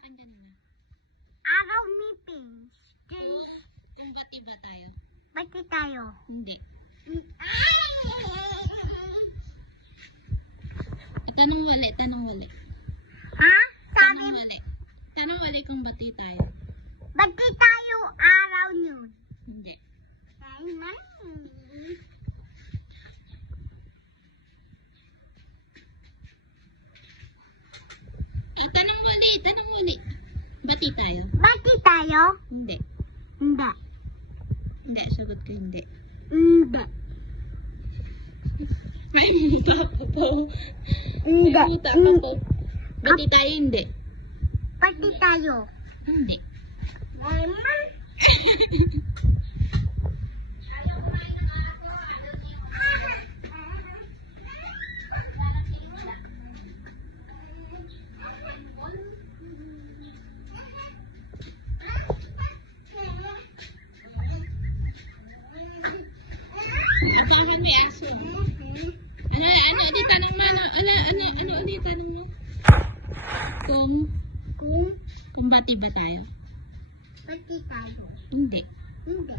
saan kanina? Araw meetings. Kung ba't iba tayo? Bati tayo. Hindi. Tanong wali, tanong wali. Ha? Sabi, Tanong wali. Tanong wali kung bati tayo. bati tayo araw yun. Hindi. Tanong wali, tanong wali. Bati tayo. Bati tayo? Hindi. Hindi. Hindi, sagot ka hindi. Hindi. May muta pa po. Hindi. May muta pa po. Bati tayo hindi. Bati tayo. Hindi. Naman. Apakan may aso. Ano, di tanong mo, ano, di tanong mo? Kung bati ba tayo? Bati tayo. Hindi. Hindi.